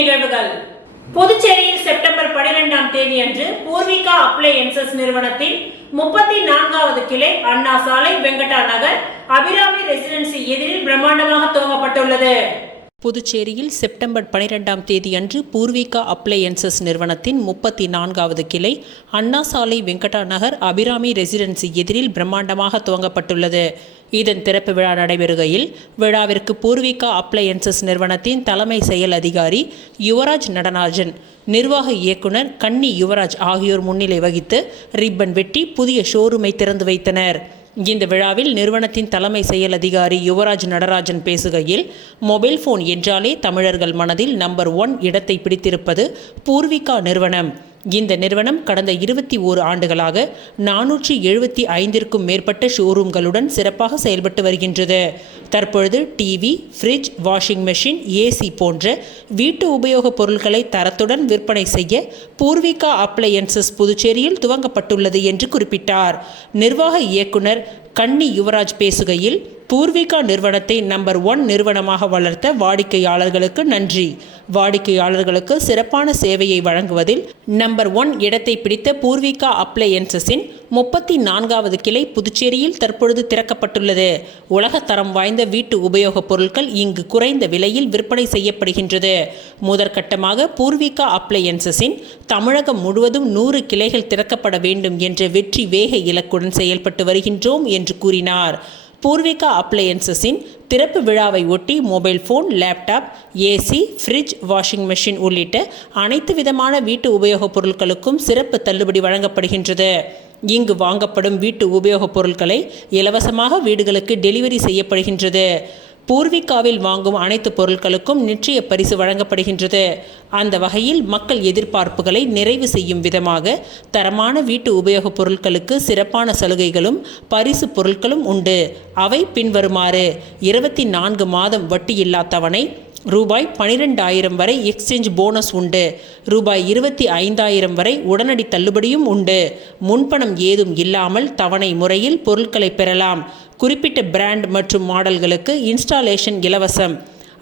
நிகழ்வுகள். புதுச்சேரியில் செப்டம்பர் 12ஆம் தேதி அன்று பூர்விகா அப்ளையன்சஸ் நிறுவனத்தின் 34வது கிளை அண்ணா சாலை, வெங்கடா நகர், அபிராமி ரெசிடென்சி எதிரில் பிரம்மாண்டமாக துவங்கப்பட்டுள்ளது. புதுச்சேரியில் செப்டம்பர் 12ஆம் தேதி அன்று பூர்விகா அப்ளையன்சஸ் நிறுவனத்தின் 34வது கிளை அண்ணா சாலை, வெங்கடா நகர், அபிராமி ரெசிடென்சி எதிரில் பிரம்மாண்டமாக துவங்கப்பட்டுள்ளது. இதன் திறப்பு விழா நடைபெறுகையில் விழாவிற்கு பூர்விகா அப்ளையன்சஸ் நிறுவனத்தின் தலைமை செயல் அதிகாரி யுவராஜ் நடராஜன், நிர்வாக இயக்குனர் கன்னி யுவராஜ் ஆகியோர் முன்னிலை வகித்து ரிப்பன் வெட்டி புதிய ஷோரூமை திறந்து வைத்தனர். இந்த விழாவில் நிறுவனத்தின் தலைமை செயல் அதிகாரி யுவராஜ் நடராஜன் பேசுகையில், மொபைல் போன் என்றாலே தமிழர்கள் மனதில் நம்பர் 1 இடத்தை பிடித்திருப்பது பூர்விகா நிறுவனம். இந்த நிறுவனம் கடந்த 21 ஆண்டுகளாக 475க்கும் மேற்பட்ட ஷோரூம்களுடன் சிறப்பாக செயல்பட்டு வருகின்றது. தற்பொழுது TV, fridge, washing machine, AC போன்ற வீட்டு உபயோகப் பொருட்களை தரத்துடன் விற்பனை செய்ய பூர்விகா அப்ளையன்சஸ் புதுச்சேரியில் துவங்கப்பட்டுள்ளது என்று குறிப்பிட்டார். நிர்வாக இயக்குனர் கன்னி யுவராஜ் பேசுகையில், பூர்விகா நிறுவனத்தை நம்பர் 1 நிறுவனமாக வளர்த்த வாடிக்கையாளர்களுக்கு நன்றி. வாடிக்கையாளர்களுக்கு சிறப்பான சேவையை வழங்குவதில் நம்பர் 1 இடத்தை பிடித்த பூர்விகா அப்ளையன்சஸின் 34வது கிளை புதுச்சேரியில் தற்பொழுது திறக்கப்பட்டுள்ளது. உலகத்தரம் வாய்ந்த வீட்டு உபயோகப் பொருட்கள் இங்கு குறைந்த விலையில் விற்பனை செய்யப்படுகின்றது. முதற்கட்டமாக பூர்விகா அப்ளையன்சஸின் தமிழகம் முழுவதும் 100 கிளைகள் திறக்கப்பட வேண்டும் என்ற வெற்றி வேக இலக்குடன் செயல்பட்டு வருகின்றோம் என்று கூறினார். பூர்விகா அப்ளையன்சஸின் திறப்பு விழாவை ஒட்டி mobile phone, laptop, AC, fridge, washing machine உள்ளிட்ட அனைத்து விதமான வீட்டு உபயோகப் பொருட்களுக்கும் சிறப்பு தள்ளுபடி வழங்கப்படுகின்றது. இங்கு வாங்கப்படும் வீட்டு உபயோகப் பொருட்களை இலவசமாக வீடுகளுக்கு டெலிவரி செய்யப்படுகின்றது. பூர்விகாவில் வாங்கும் அனைத்து பொருட்களுக்கும் நிச்சய பரிசு வழங்கப்படுகின்றது. அந்த வகையில் மக்கள் எதிர்பார்ப்புகளை நிறைவு செய்யும் விதமாக தரமான வீட்டு உபயோகப் பொருட்களுக்கு சிறப்பான சலுகைகளும் பரிசு பொருட்களும் உண்டு. அவை பின்வருமாறு: 24 மாதம் வட்டியில்லா தவணை, ரூபாய் 12,000 வரை எக்ஸ்சேஞ்ச் போனஸ் உண்டு, ரூபாய் 25,000 வரை உடனடி தள்ளுபடியும் உண்டு. முன்பணம் ஏதும் இல்லாமல் தவணை முறையில் பொருட்களை பெறலாம். குறிப்பிட்ட பிராண்ட் மற்றும் மாடல்களுக்கு இன்ஸ்டாலேஷன் இலவசம்.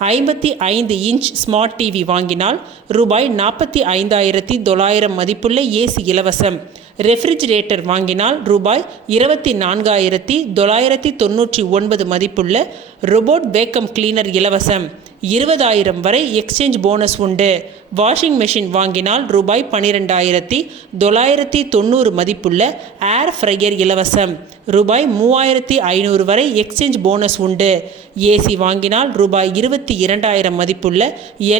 55 இன்ச் ஸ்மார்ட் டிவி வாங்கினால் ரூபாய் 45,900 மதிப்புள்ள ஏசி இலவசம். ரெஃப்ரிஜிரேட்டர் வாங்கினால் ரூபாய் 24,999 மதிப்புள்ள ரோபோட் வேக்கம் கிளீனர் இலவசம். 20,000 வரை எக்ஸ்சேஞ்ச் போனஸ் உண்டு. வாஷிங் மெஷின் வாங்கினால் ரூபாய் 12,990 மதிப்புள்ள ஏர் ஃப்ரையர் இலவசம். ரூபாய் 3,500 வரை எக்ஸ்சேஞ்ச் போனஸ் உண்டு. ஏசி வாங்கினால் ரூபாய் 22,000 மதிப்புள்ள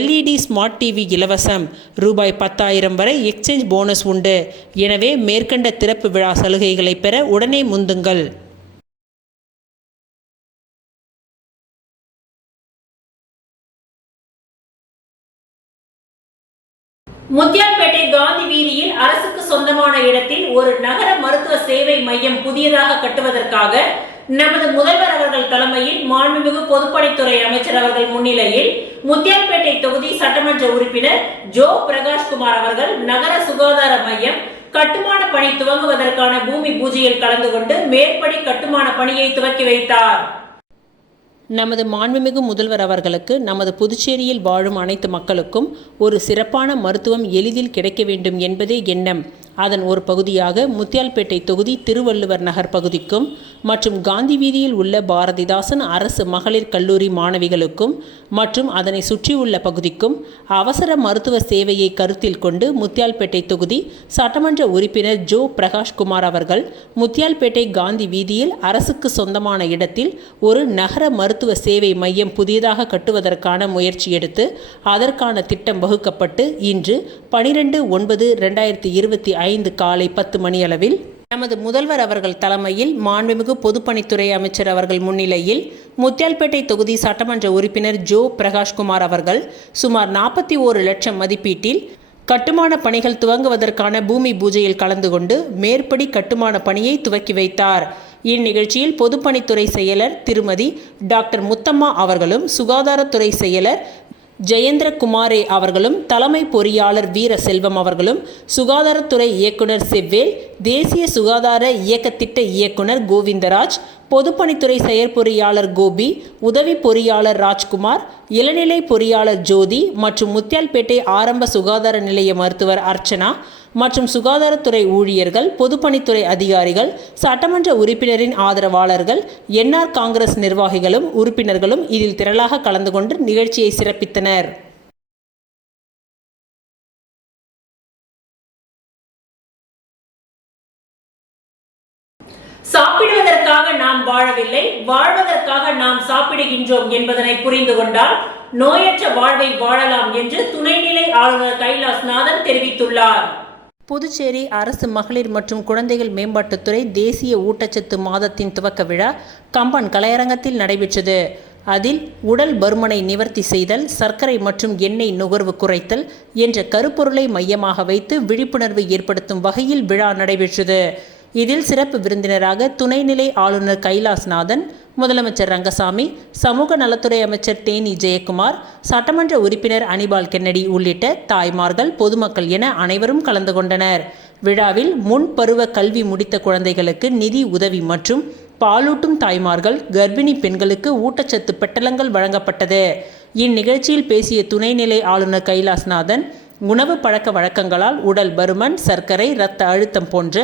LED ஸ்மார்ட் டிவி இலவசம். ரூபாய் 10,000 வரை எக்ஸ்சேஞ்ச் போனஸ் உண்டு. எனவே மேற்கண்ட திறப்பு விழா சலுகைகளை பெற உடனே முந்துங்கள். முத்தியால்பேட்டை காந்தி வீதியில் அரசுக்கு சொந்தமான இடத்தில் ஒரு நகர மருத்துவ சேவை மையம் புதியதாக கட்டுவதற்காக நமது முதல்வர் அவர்கள் தலைமையில் மாண்புமிகு பொதுப்பணித்துறை அமைச்சர் அவர்கள் முன்னிலையில் முத்தியால்பேட்டை தொகுதி சட்டமன்ற உறுப்பினர் ஜோ பிரகாஷ்குமார் அவர்கள் நகர சுகாதார மையம் கட்டுமான பணி துவங்குவதற்கான பூமி பூஜையில் கலந்து கொண்டு மேற்படி கட்டுமான பணியை துவக்கி வைத்தார். நமது மாண்புமிகு முதல்வர் அவர்களுக்கு நமது புதுச்சேரியில் வாழும் அனைத்து மக்களுக்கும் ஒரு சிறப்பான மருத்துவம் எளிதில் கிடைக்க வேண்டும் என்பதே எண்ணம். அதன் ஒரு பகுதியாக முத்தியால்பேட்டை தொகுதி திருவள்ளுவர் நகர் பகுதிக்கும் மற்றும் காந்தி வீதியில் உள்ள பாரதிதாசன் அரசு மகளிர் கல்லூரி மாணவிகளுக்கும் மற்றும் அதனை சுற்றியுள்ள பகுதிக்கும் அவசர மருத்துவ சேவையை கருத்தில் கொண்டு முத்தியால்பேட்டை தொகுதி சட்டமன்ற உறுப்பினர் ஜோ பிரகாஷ்குமார் அவர்கள் முத்தியால்பேட்டை காந்தி வீதியில் அரசுக்கு சொந்தமான இடத்தில் ஒரு நகர மருத்துவ சேவை மையம் புதியதாக கட்டுவதற்கான முயற்சி எடுத்து அதற்கான திட்டம் வகுக்கப்பட்டு இன்று 12/9/2025 காலை 10 மணியளவில் நமது முதல்வர் அவர்கள் தலைமையில் மாண்புமிகு பொதுப்பணித்துறை அமைச்சர் அவர்கள் முன்னிலையில் முத்தியால்பேட்டை தொகுதி சட்டமன்ற உறுப்பினர் ஜோ பிரகாஷ்குமார் அவர்கள் சுமார் 41 லட்சம் மதிப்பீட்டில் கட்டுமான பணிகள் துவங்குவதற்கான பூமி பூஜையில் கலந்து கொண்டு மேற்படி கட்டுமான பணியை துவக்கி வைத்தார். இந்நிகழ்ச்சியில் பொதுப்பணித்துறை செயலர் திருமதி டாக்டர் முத்தம்மா அவர்களும் சுகாதாரத்துறை செயலர் ஜெயேந்திரகுமாரே அவர்களும், தலைமை பொறியாளர் வீரசெல்வம் அவர்களும், சுகாதாரத்துறை இயக்குனர் செவ்வேல், தேசிய சுகாதார இயக்க திட்ட இயக்குனர் கோவிந்தராஜ், பொதுப்பணித்துறை செயற்பொறியாளர் கோபி, உதவி பொறியாளர் ராஜ்குமார், இளநிலை பொறியாளர் ஜோதி மற்றும் முத்தியால்பேட்டை ஆரம்ப சுகாதார நிலைய மருத்துவர் அர்ச்சனா மற்றும் சுகாதாரத்துறை ஊழியர்கள், பொதுப்பணித்துறை அதிகாரிகள், சட்டமன்ற உறுப்பினரின் ஆதரவாளர்கள், என்ஆர் காங்கிரஸ் நிர்வாகிகளும் உறுப்பினர்களும் இதில் திரளாக கலந்து கொண்டு நிகழ்ச்சியை சிறப்பித்தனர். சாப்பிடுவதற்காக நாம் வாழவில்லை, வாழ்வதற்காக நாம் சாப்பிடுகின்றோம் என்பதனை புரிந்து கொண்டால் நோயற்ற வாழ்வை வாழலாம் என்று துணைநிலை ஆளுநர் கைலாஷ்நாதன் தெரிவித்துள்ளார். புதுச்சேரி அரசு மகளிர் மற்றும் குழந்தைகள் மேம்பாட்டுத்துறை தேசிய ஊட்டச்சத்து மாதத்தின் துவக்க விழா கம்பன் கலையரங்கத்தில் நடைபெற்றது. அதில் உடல் பருமனை நிவர்த்தி செய்தல், சர்க்கரை மற்றும் எண்ணெய் நுகர்வு குறைத்தல் என்ற கருப்பொருளை மையமாக வைத்து விழிப்புணர்வு ஏற்படுத்தும் வகையில் விழா நடைபெற்றது. இதில் சிறப்பு விருந்தினராக துணைநிலை ஆளுநர் கைலாஷ்நாதன், முதலமைச்சர் ரங்கசாமி, சமூக நலத்துறை அமைச்சர் தேனி ஜெயக்குமார், சட்டமன்ற உறுப்பினர் அனிபால் கென்னடி உள்ளிட்ட தாய்மார்கள், பொதுமக்கள் என அனைவரும் கலந்து கொண்டனர். விழாவில் முன்பருவ கல்வி முடித்த குழந்தைகளுக்கு நிதி உதவி மற்றும் பாலூட்டும் தாய்மார்கள், கர்ப்பிணி பெண்களுக்கு ஊட்டச்சத்து பெட்டலங்கள் வழங்கப்பட்டது. இந்நிகழ்ச்சியில் பேசிய துணைநிலை ஆளுநர் கைலாஷ்நாதன், உணவு பழக்க வழக்கங்களால் உடல் பருமன், சர்க்கரை, இரத்த அழுத்தம் போன்ற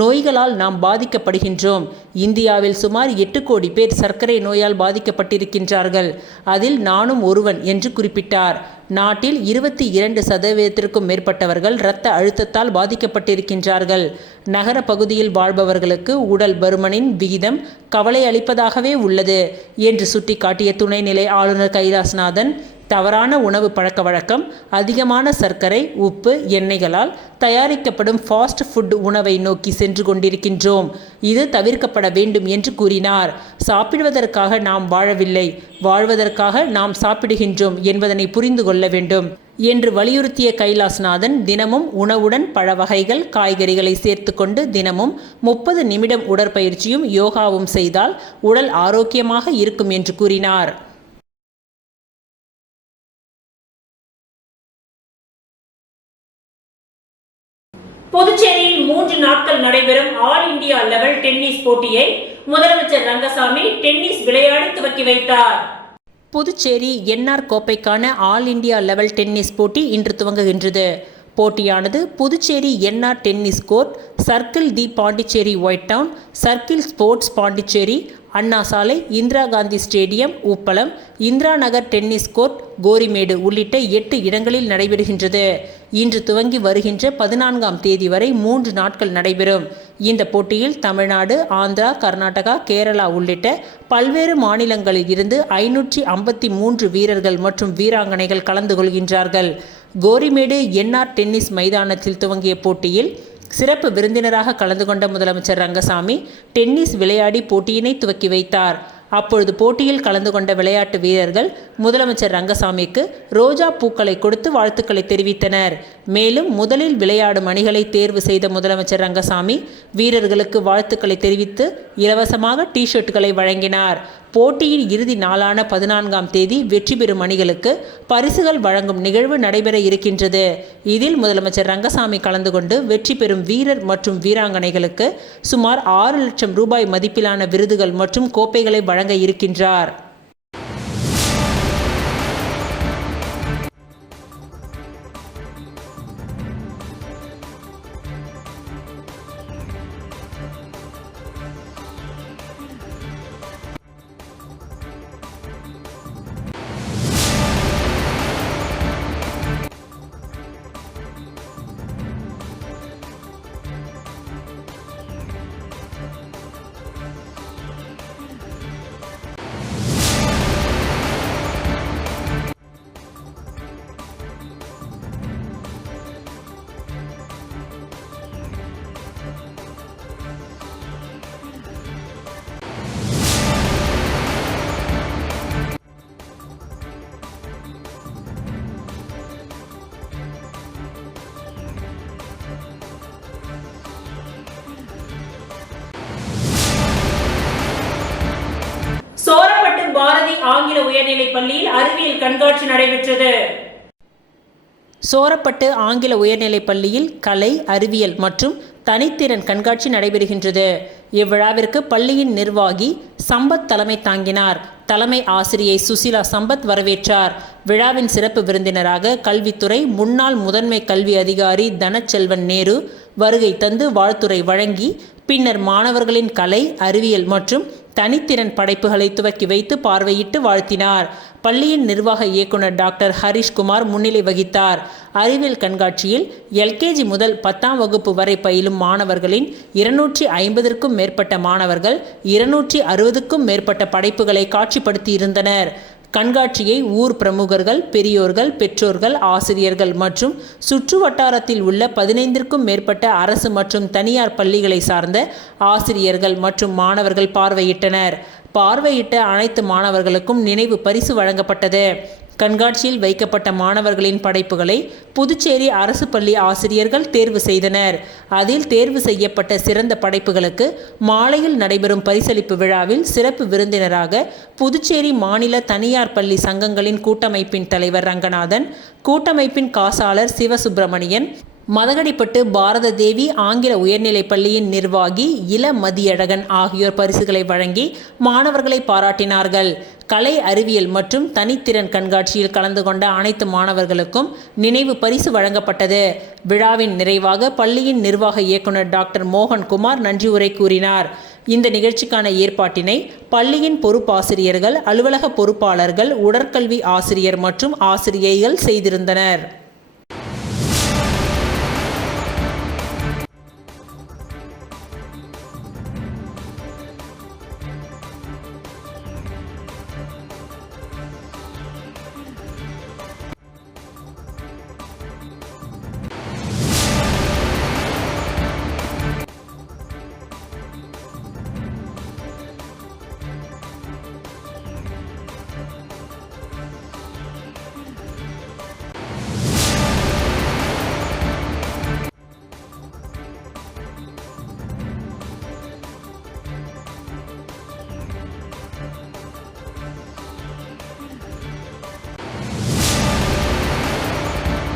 நோய்களால் நாம் பாதிக்கப்படுகின்றோம். இந்தியாவில் சுமார் 8 கோடி பேர் சர்க்கரை நோயால் பாதிக்கப்பட்டிருக்கின்றார்கள். அதில் நானும் ஒருவன் என்று குறிப்பிட்டார். நாட்டில் 22% மேற்பட்டவர்கள் இரத்த அழுத்தத்தால் பாதிக்கப்பட்டிருக்கின்றார்கள். நகர பகுதியில் வாழ்பவர்களுக்கு உடல் பருமனின் விகிதம் கவலை அளிப்பதாகவே உள்ளது என்று சுட்டிக்காட்டிய துணைநிலை ஆளுநர் கைலாஷ்நாதன், தவறான உணவு பழக்க வழக்கம், அதிகமான சர்க்கரை, உப்பு, எண்ணெய்களால் தயாரிக்கப்படும் ஃபாஸ்ட் ஃபுட் உணவை நோக்கி சென்று கொண்டிருக்கின்றோம். இது தவிர்க்கப்பட வேண்டும் என்று கூறினார். சாப்பிடுவதற்காக நாம் வாழவில்லை, வாழ்வதற்காக நாம் சாப்பிடுகின்றோம் என்பதனை புரிந்து கொள்ள வேண்டும் என்று வலியுறுத்திய கைலாஷ்நாதன், தினமும் உணவுடன் பழ வகைகள், காய்கறிகளை சேர்த்து கொண்டு தினமும் 30 நிமிடம் உடற்பயிற்சியும் யோகாவும் செய்தால் உடல் ஆரோக்கியமாக இருக்கும் என்று கூறினார். புதுச்சேரியில் 3 நாட்கள் நடைபெறும் ஆல் இந்தியா லெவல் டென்னிஸ் போட்டியை முதலமைச்சர் ரங்கசாமி டென்னிஸ் விளையாடி துவக்கி வைத்தார். புதுச்சேரி என்ஆர் கோப்பைக்கான ஆல் இந்தியா லெவல் டென்னிஸ் போட்டி இன்று துவங்குகின்றது. போட்டியானது Puducherry NR tennis court, circle the Pondicherry white town, circle sports Pondicherry, Anna Salai, Indira Gandhi stadium, Uppalam, Indira Nagar tennis court, Gorimedu உள்ளிட்ட 8 இடங்களில் நடைபெறுகின்றது. இன்று துவங்கி வருகின்ற 14ஆம் தேதி வரை 3 நாட்கள் நடைபெறும். இந்த போட்டியில் தமிழ்நாடு, ஆந்திரா, கர்நாடகா, கேரளா உள்ளிட்ட பல்வேறு மாநிலங்களில் இருந்து 553 வீரர்கள் மற்றும் வீராங்கனைகள் கலந்து கொள்கின்றார்கள். கோரிமேடு என்ஆர் டென்னிஸ் மைதானத்தில் துவங்கிய போட்டியில் சிறப்பு விருந்தினராக கலந்து கொண்ட முதலமைச்சர் ரங்கசாமி டென்னிஸ் விளையாடி போட்டியினை துவக்கி வைத்தார். அப்பொழுது போட்டியில் கலந்து கொண்ட விளையாட்டு வீரர்கள் முதலமைச்சர் ரங்கசாமிக்கு ரோஜா பூக்களை கொடுத்து வாழ்த்துக்களை தெரிவித்தனர். மேலும் முதலில் விளையாடும் அணிகளை தேர்வு செய்த முதலமைச்சர் ரங்கசாமி வீரர்களுக்கு வாழ்த்துக்களை தெரிவித்து இலவசமாக டி-ஷர்ட்டுகளை வழங்கினார். போட்டியின் இறுதி நாளான 14ஆம் தேதி வெற்றி பெறும் அணிகளுக்கு பரிசுகள் வழங்கும் நிகழ்வு நடைபெற இருக்கின்றது. இதில் முதலமைச்சர் ரங்கசாமி கலந்து கொண்டு வெற்றி பெறும் வீரர் மற்றும் வீராங்கனைகளுக்கு சுமார் 6 லட்சம் ரூபாய் மதிப்பிலான விருதுகள் மற்றும் கோப்பைகளை வழங்க இருக்கின்றார். ஆங்கில உயர்நிலைப் பள்ளியில் அறிவியல் கண்காட்சி நடைபெற்றது. சோரப்பட்டு ஆங்கில உயர்நிலைப் பள்ளியில் கலை, அறிவியல் மற்றும் தனித்திறன் கண்காட்சி நடைபெறுகின்றது. இவ்விழாவிற்கு பள்ளியின் நிர்வாகி சம்பத் தலைமை தாங்கினார். தலைமை ஆசிரியை சுசிலா சம்பத் வரவேற்றார். விழாவின் சிறப்பு விருந்தினராக கல்வித்துறை முன்னாள் முதன்மை கல்வி அதிகாரி தனச்செல்வன் நேரு வருகை தந்து வாழ்த்துரை வழங்கி பின்னர் மாணவர்களின் கலை, அறிவியல் மற்றும் தனித்திறன் படைப்புகளை துவக்கி வைத்து பார்வையிட்டு வாழ்த்தினார். பள்ளியின் நிர்வாக இயக்குனர் டாக்டர் ஹரிஷ்குமார் முன்னிலை வகித்தார். அறிவியல் கண்காட்சியில் LKG முதல் 10ஆம் வகுப்பு வரை பயிலும் மாணவர்களின் 250க்கும் மேற்பட்ட மாணவர்கள் 260க்கும் மேற்பட்ட படைப்புகளை காட்சிப்படுத்தியிருந்தனர். கண்காட்சியை ஊர் பிரமுகர்கள், பெரியோர்கள், பெற்றோர்கள், ஆசிரியர்கள் மற்றும் சுற்று வட்டாரத்தில் உள்ள 15க்கும் மேற்பட்ட அரசு மற்றும் தனியார் பள்ளிகளை சார்ந்த ஆசிரியர்கள் மற்றும் மாணவர்கள் பார்வையிட்டனர். பார்வையிட்ட அனைத்து மாணவர்களுக்கும் நினைவு பரிசு வழங்கப்பட்டது. கண்காட்சியில் வைக்கப்பட்ட மாணவர்களின் படைப்புகளை புதுச்சேரி அரசு பள்ளி ஆசிரியர்கள் தேர்வு செய்தனர். அதில் தேர்வு செய்யப்பட்ட சிறந்த படைப்புகளுக்கு மாலையில் நடைபெறும் பரிசளிப்பு விழாவில் சிறப்பு விருந்தினராக புதுச்சேரி மாநில தனியார் பள்ளி சங்கங்களின் கூட்டமைப்பின் தலைவர் ரங்கநாதன், கூட்டமைப்பின் காசாளர் சிவசுப்பிரமணியன், மதகடிப்பட்டு பாரத தேவி ஆங்கில உயர்நிலைப் பள்ளியின் நிர்வாகி இளமதியழகன் ஆகியோர் பரிசுகளை வழங்கி மாணவர்களை பாராட்டினார்கள். கலை, அறிவியல் மற்றும் தனித்திறன் கண்காட்சியில் கலந்து கொண்ட அனைத்து மாணவர்களுக்கும் நினைவு பரிசு வழங்கப்பட்டது. விழாவின் நிறைவாக பள்ளியின் நிர்வாக இயக்குனர் டாக்டர் மோகன்குமார் நன்றி உரை கூறினார். இந்த நிகழ்ச்சிக்கான ஏற்பாட்டினை பள்ளியின் பொறுப்பாசிரியர்கள், அலுவலக பொறுப்பாளர்கள், உடற்கல்வி ஆசிரியர் மற்றும் ஆசிரியைகள் செய்திருந்தனர்.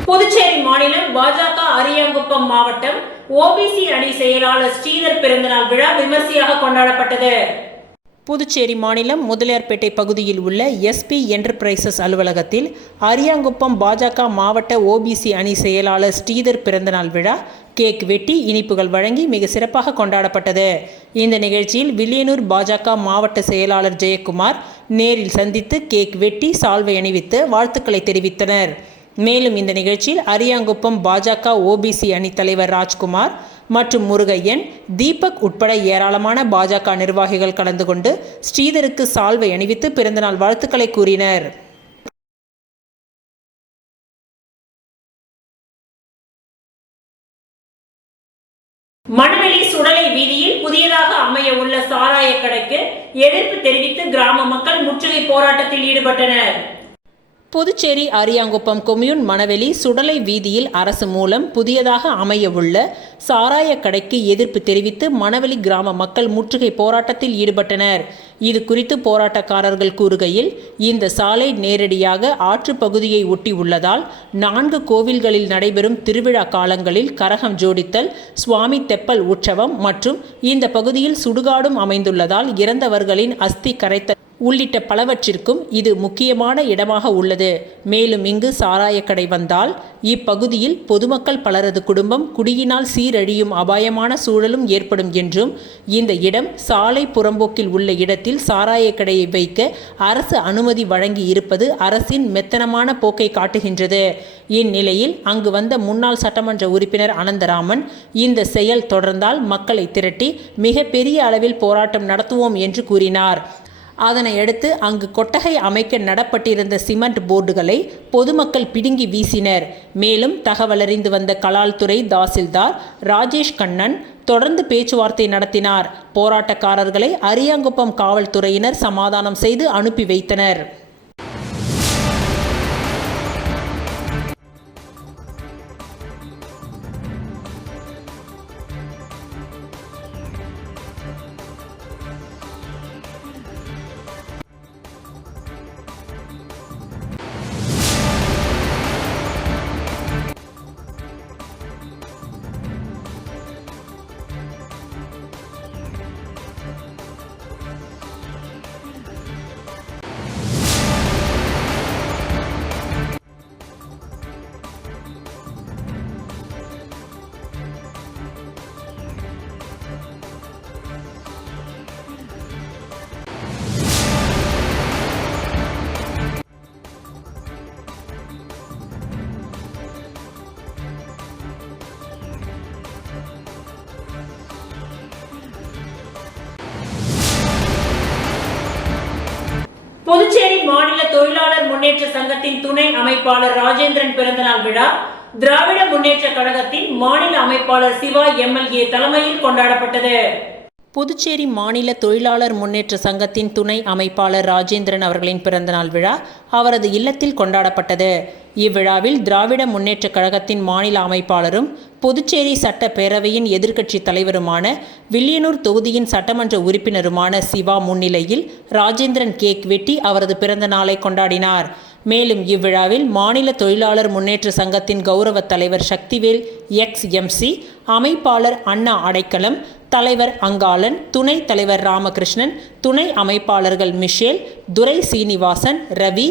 புதுச்சேரி மாநிலம் பாஜக அரியாங்குப்பம் மாவட்டம் OBC அணி செயலாளர் ஸ்ரீதர் பிறந்தநாள் விழா விமர்சையாக கொண்டாடப்பட்டது. புதுச்சேரி மாநிலம் முதலியார்பேட்டை பகுதியில் உள்ள SP என்டர்பிரைசஸ் அலுவலகத்தில் அரியாங்குப்பம் பாஜக மாவட்ட OBC அணி செயலாளர் ஸ்ரீதர் பிறந்தநாள் விழா கேக் வெட்டி இனிப்புகள் வழங்கி மிக சிறப்பாக கொண்டாடப்பட்டது. இந்த நிகழ்ச்சியில் வில்லியனூர் பாஜக மாவட்ட செயலாளர் ஜெயக்குமார் நேரில் சந்தித்து கேக் வெட்டி சால்வை அணிவித்து வாழ்த்துக்களை தெரிவித்தனர். மேலும் இந்த நிகழ்ச்சியில் அரியாங்குப்பம் பாஜக OBC அணி தலைவர் ராஜ்குமார் மற்றும் முருகையன், தீபக் உட்பட ஏராளமான பாஜக நிர்வாகிகள் கலந்து கொண்டு ஸ்ரீதருக்கு சால்வை அணிவித்து பிறந்தநாள் வாழ்த்துக்களை கூறினர். மணவெளி சுடலை வீதியில் புதியதாக அமைய உள்ள சாராய கடைக்கு எதிர்ப்பு தெரிவித்து கிராம மக்கள் முற்றுகை போராட்டத்தில் ஈடுபட்டனர். புதுச்சேரி அரியாங்குப்பம் கொம்யூன் மணவெளி சுடலை வீதியில் அரசு மூலம் புதியதாக அமைய உள்ள சாராய கடைக்கு எதிர்ப்பு தெரிவித்து மணவெளி கிராம மக்கள் முற்றுகை போராட்டத்தில் ஈடுபட்டனர். இது குறித்து போராட்டக்காரர்கள் கூறுகையில், இந்த சாலை நேரடியாக ஆற்று பகுதியை ஒட்டி உள்ளதால் 4 கோவில்களில் நடைபெறும் திருவிழா காலங்களில் கரகம் ஜோடித்தல், சுவாமி தெப்பல் உற்சவம் மற்றும் இந்த பகுதியில் சுடுகாடும் அமைந்துள்ளதால் இறந்தவர்களின் அஸ்தி கரைத்தல் உள்ளிட்ட பலவற்றிற்கும் இது முக்கியமான இடமாக உள்ளது. மேலும் இங்கு சாராயக்கடை வந்தால் இப்பகுதியில் பொதுமக்கள் பலரது குடும்பம் குடியினால் சீரழியும் அபாயமான சூழலும் ஏற்படும் என்றும், இந்த இடம் சாலை புறம்போக்கில் உள்ள இடத்தில் சாராயக்கடையை வைக்க அரசு அனுமதி வழங்கி இருப்பது அரசின் மெத்தனமான போக்கை காட்டுகின்றது. இந்நிலையில் அங்கு வந்த முன்னாள் சட்டமன்ற உறுப்பினர் அனந்தராமன், இந்த செயல் தொடர்ந்தால் மக்களை திரட்டி மிக பெரிய அளவில் போராட்டம் நடத்துவோம் என்று கூறினார். அதனையடுத்து அங்கு கொட்டகை அமைக்க நடப்பட்டிருந்த சிமெண்ட் போர்டுகளை பொதுமக்கள் பிடுங்கி வீசினர். மேலும் தகவலறிந்து வந்த கலால்துறை தாசில்தார் ராஜேஷ் கண்ணன் தொடர்ந்து பேச்சுவார்த்தை நடத்தினார். போராட்டக்காரர்களை அரியாங்குப்பம் காவல்துறையினர் சமாதானம் செய்து அனுப்பி வைத்தனர். புதுச்சேரி மாநில தொழிலாளர் முன்னேற்ற சங்கத்தின் துணை அமைப்பாளர் ராஜேந்திரன் பிறந்தநாள் விழா திராவிட முன்னேற்ற கழகத்தின் மாநில அமைப்பாளர் சிவா எம்எல்ஏ தலைமையில் கொண்டாடப்பட்டது. புதுச்சேரி மாநில தொழிலாளர் முன்னேற்ற சங்கத்தின் துணை அமைப்பாளர் ராஜேந்திரன் அவர்களின் பிறந்தநாள் விழா அவரது இல்லத்தில் கொண்டாடப்பட்டது. இவ்விழாவில் திராவிட முன்னேற்ற கழகத்தின் மாநில அமைப்பாளரும் புதுச்சேரி சட்ட பேரவையின் எதிர்க்கட்சி தலைவருமான வில்லியனூர் தொகுதியின் சட்டமன்ற உறுப்பினருமான சிவா முன்னிலையில் ராஜேந்திரன் கேக் வெட்டி அவரது பிறந்த நாளை கொண்டாடினார். மேலும் இவ்விழாவில் மாநில தொழிலாளர் முன்னேற்ற சங்கத்தின் கௌரவ தலைவர் சக்திவேல் எக்ஸ்எம்சி, அமைப்பாளர் அண்ணா அடைக்கலம், தலைவர் அங்காளன், துணை தலைவர் ராமகிருஷ்ணன், துணை அமைப்பாளர்கள் மிஷேல், துரை சீனிவாசன், ரவி,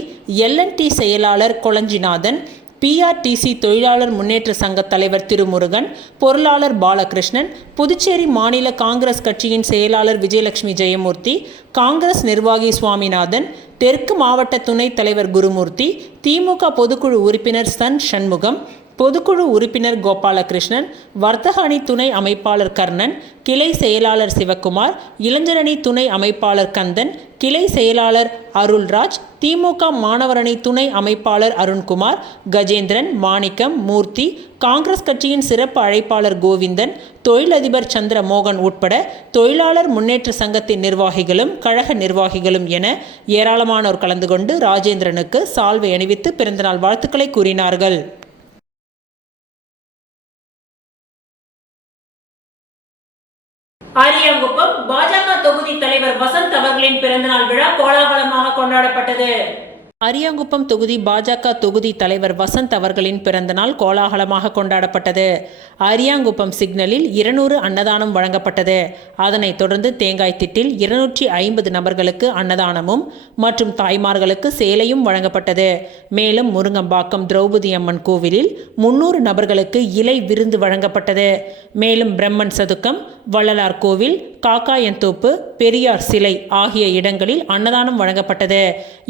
எல்என்டி செயலாளர் கொளஞ்சிநாதன், பிஆர்டிசி தொழிலாளர் முன்னேற்ற சங்க தலைவர் திருமுருகன், பொருளாளர் பாலகிருஷ்ணன், புதுச்சேரி மாநில காங்கிரஸ் கட்சியின் செயலாளர் விஜயலட்சுமி ஜெயமூர்த்தி, காங்கிரஸ் நிர்வாகி சுவாமிநாதன், தெற்கு மாவட்ட துணைத் தலைவர் குருமூர்த்தி, திமுக பொதுக்குழு உறுப்பினர் சன் சண்முகம், பொதுக்குழு உறுப்பினர் கோபாலகிருஷ்ணன், வர்த்தக அணி துணை அமைப்பாளர் கர்ணன், கிளை செயலாளர் சிவக்குமார், இளைஞரணி துணை அமைப்பாளர் கந்தன், கிளை செயலாளர் அருள்ராஜ், திமுக மாணவரணி துணை அமைப்பாளர் அருண்குமார், கஜேந்திரன், மாணிக்கம், மூர்த்தி, காங்கிரஸ் கட்சியின் சிறப்பு அழைப்பாளர் கோவிந்தன், தொழிலதிபர் சந்திரமோகன் உட்பட தொழிலாளர் முன்னேற்ற சங்கத்தின் நிர்வாகிகளும் கழக நிர்வாகிகளும் என ஏராளமானோர் கலந்து கொண்டு ராஜேந்திரனுக்கு சால்வை அணிவித்து பிறந்தநாள் வாழ்த்துக்களை கூறினார்கள். அரியாங்குப்பம் பாஜக தொகுதி தலைவர் வசந்த் அவர்களின் பிறந்தநாள் விழா கோலாகலமாக கொண்டாடப்பட்டது. அரியாங்குப்பம் தொகுதி பாஜக தொகுதி தலைவர் வசந்த் அவர்களின் பிறந்தநாள் கோலாகலமாக கொண்டாடப்பட்டது. அரியாங்குப்பம் சிக்னலில் 200 அன்னதானம் வழங்கப்பட்டது. அதனைத் தொடர்ந்து தேங்காய் திட்டில் 250 நபர்களுக்கு அன்னதானமும் மற்றும் தாய்மார்களுக்கு சேலையும் வழங்கப்பட்டது. மேலும் முருங்கம்பாக்கம் திரௌபதி அம்மன் கோவிலில் 300 நபர்களுக்கு இலை விருந்து வழங்கப்பட்டது. மேலும் பிரம்மன் சதுக்கம், வள்ளலார் கோவில், காக்காயந்தோப்பு, பெரியார் சிலை ஆகிய இடங்களில் அன்னதானம் வழங்கப்பட்டது.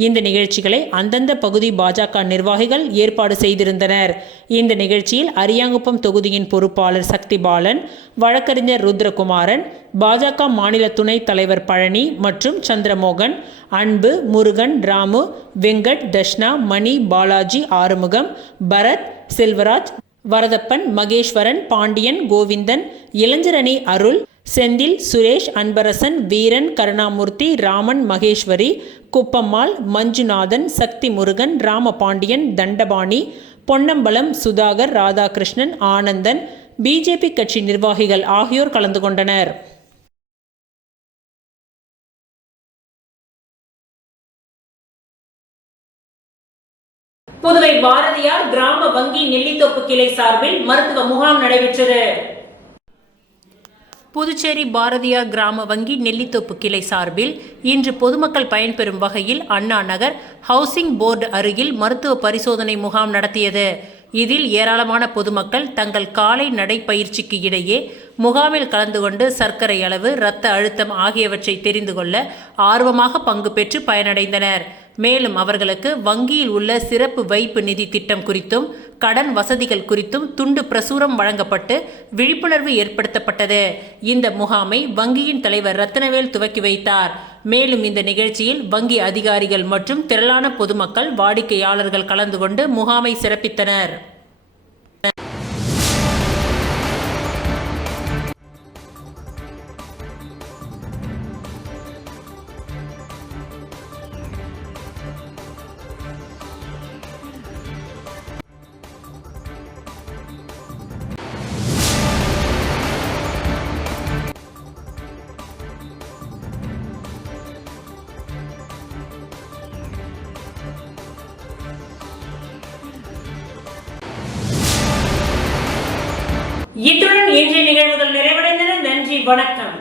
இந்த நிகழ்ச்சிகளை அந்தந்த பகுதி பாஜக நிர்வாகிகள் ஏற்பாடு செய்திருந்தனர். இந்த நிகழ்ச்சியில் அரியாங்குப்பம் தொகுதியின் பொறுப்பாளர் சக்தி பாலன், வழக்கறிஞர் ருத்ரகுமாரன், பாஜக மாநில துணைத் தலைவர் பழனி மற்றும் சந்திரமோகன், அன்பு, முருகன், ராமு, வெங்கட், தஷ்னா, மணி, பாலாஜி, ஆறுமுகம், பரத், செல்வராஜ், வரதப்பன், மகேஸ்வரன், பாண்டியன், கோவிந்தன், இளைஞரணி அருள், செந்தில், சுரேஷ், அன்பரசன், வீரன், கருணாமூர்த்தி, ராமன், மகேஸ்வரி, குப்பம்மாள், மஞ்சுநாதன், சக்தி முருகன், ராமபாண்டியன், தண்டபாணி, பொன்னம்பலம், சுதாகர், ராதாகிருஷ்ணன், ஆனந்தன், பிஜேபி கட்சி நிர்வாகிகள் ஆகியோர் கலந்து கொண்டனர். புதுவை பாரதியார் கிராம வங்கி நெல்லித்தோப்பு கிளை சார்பில் மருத்துவ முகாம் நடைபெற்றது. புதுச்சேரி பாரதியார் கிராம வங்கி நெல்லித்தோப்பு கிளை சார்பில் இன்று பொதுமக்கள் பயன்பெறும் வகையில் அண்ணா நகர் ஹவுசிங் போர்டு அருகில் மருத்துவ பரிசோதனை முகாம் நடத்தியது. இதில் ஏராளமான பொதுமக்கள் தங்கள் காலை நடைப்பயிற்சிக்கு இடையே முகாமில் கலந்து கொண்டு சர்க்கரை அளவு, இரத்த அழுத்தம் ஆகியவற்றை தெரிந்து கொள்ள ஆர்வமாக பங்கு பெற்று பயனடைந்தனர். மேலும் அவர்களுக்கு வங்கியில் உள்ள சிறப்பு வைப்பு நிதி திட்டம் குறித்தும் கடன் வசதிகள் குறித்தும் துண்டு பிரசுரம் வழங்கப்பட்டு விழிப்புணர்வு ஏற்படுத்தப்பட்டது. இந்த முகாமை வங்கியின் தலைவர் ரத்னவேல் துவக்கி வைத்தார். மேலும் இந்த நிகழ்ச்சியில் வங்கி அதிகாரிகள் மற்றும் திரளான பொதுமக்கள், வாடிக்கையாளர்கள் கலந்து கொண்டு முகாமை சிறப்பித்தனர். இத்துடன் இன்றைய நிகழ்வுகள் நிறைவடைந்தன. நன்றி, வணக்கம்.